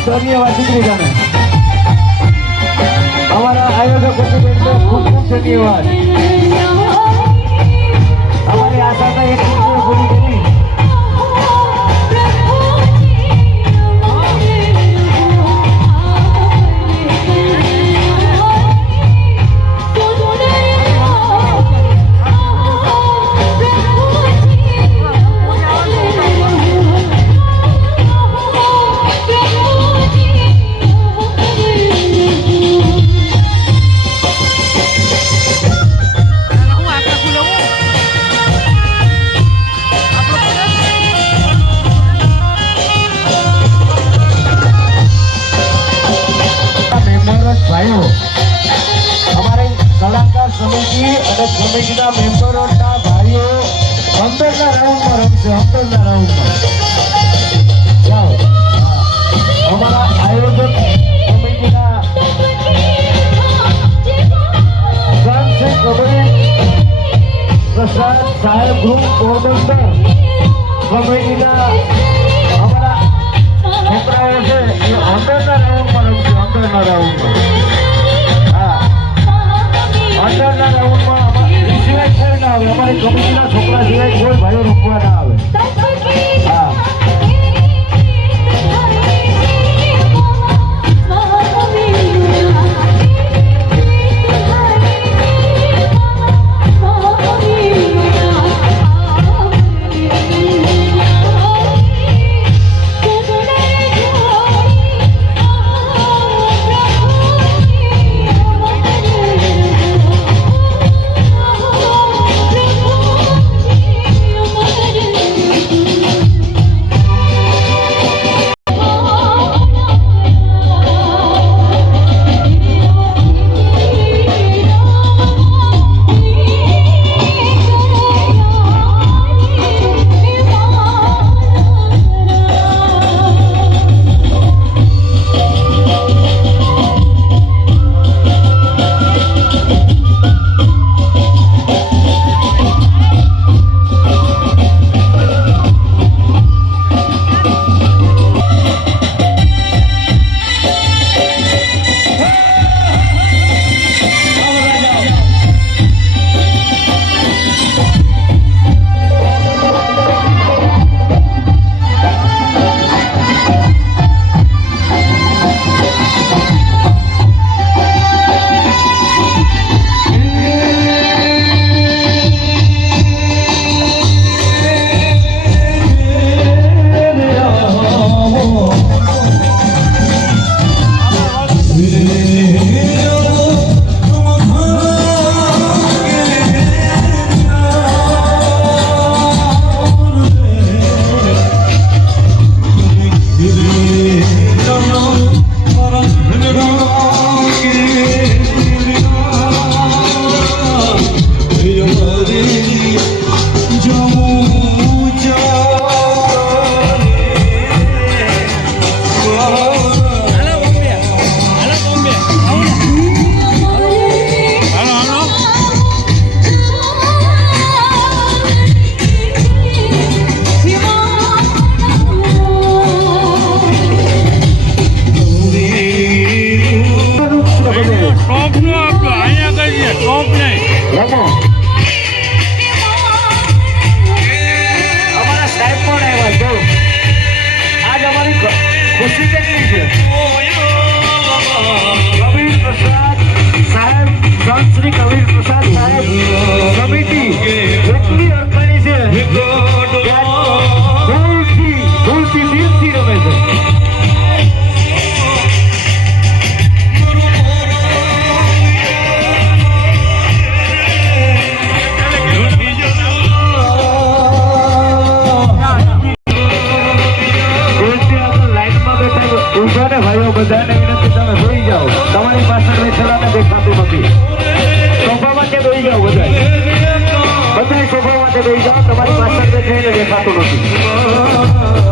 ધન્યવાદ દીકરી જાને અમારા આયોજક ખૂબ ખૂબ ધન્યવાદ અમારી આશા એક પૂરી કરી અમારી કલાકાર સમિતિ અને કમિટીના મેમ્બરોના ભાઈઓ અંદરના રાઉન્ડમાં રમશે અંદરના રાઉન્ડમાં જાઓ અમારા આયોજક કમિટીના શ્રી કબીર પ્રસાદ સાહેબ ગ્રુપ પોરબંદર કમિટીના અમારા છોકરાઓ છે એ અંદરના રાઉન્ડમાં રમશે અંદરના રાઉન્ડમાં અંદરના રાઉન્ડમાં સિવાય કોઈ ના આવે અમારી કમિટીના છોકરા સિવાય કોઈ ભાઈઓ રૂકવા ના આવે હા ખુશી કેટલી છે કબીર પ્રસાદ સાહેબ સંત શ્રી કબીર પ્રસાદ સાહેબ કમિટી એટલી અર્પણી છે ધૂળથી દિલથી રમે છે ભાઈઓ બધાને વિનંતી તમે જોઈ જાઓ તમારી પાછળ બેઠેલાને દેખાતું નથી સોફા માટે જોઈ જાઓ બધા સોફા માટે જોઈ જાઓ તમારી પાછળ બેઠેને દેખાતું નથી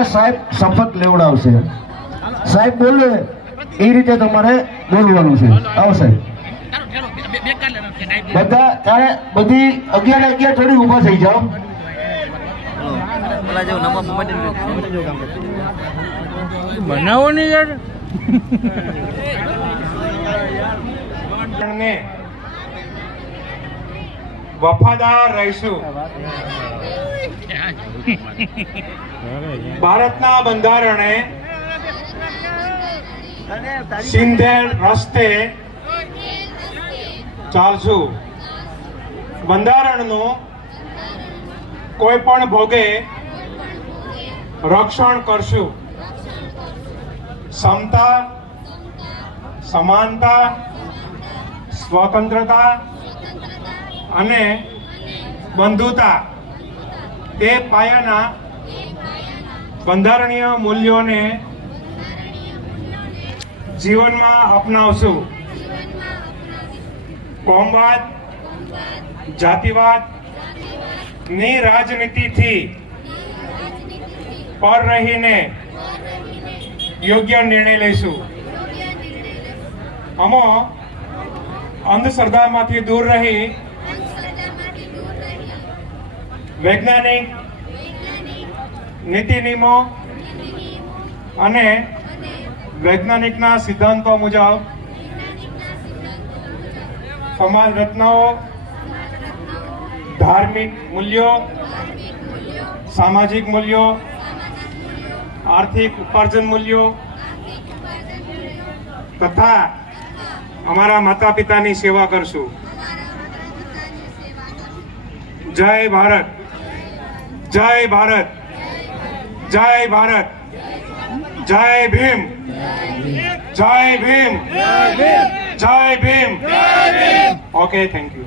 તમારા સાહેબ શપથ લેવડાવશે. સાહેબ બોલે એ રીતે તમારે બોલવાનું છે. આવો સાહેબ. બધા તારે બધી 11 થોડી ઊભા થઈ જાઓ. બનાવો ને યાર. વફાદાર રહીશું. ભારતના બંધારણે સિંધેલ રસ્તે ચાલશું. બંધારણનું કોઈ પણ ભોગે રક્ષણ કરશું. સમતા, સમાનતા, સ્વતંત્રતા અને બંધુતા તે પાયાના બંધારણીય મૂલ્યોને જીવનમાં અપનાવશું. કોમવાદ, જાતિવાદ ની રાજનીતિથી પર રહીને યોગ્ય નિર્ણય લઈશું. અમો અંધશ્રદ્ધામાંથી દૂર રહી વૈજ્ઞાનિક નીતિ નિયમો અને વૈજ્ઞાનિકના સિદ્ધાંતો મુજબ સમાજ રચનાઓ, ધાર્મિક મૂલ્યો, સામાજિક મૂલ્યો, આર્થિક ઉપાર્જન મૂલ્યો તથા અમારા માતા પિતાની સેવા કરશું. જય ભારત, જય ભારત, જય ભારત, જય ભીમ, જય ભીમ, જય ભીમ. Okay, thank you.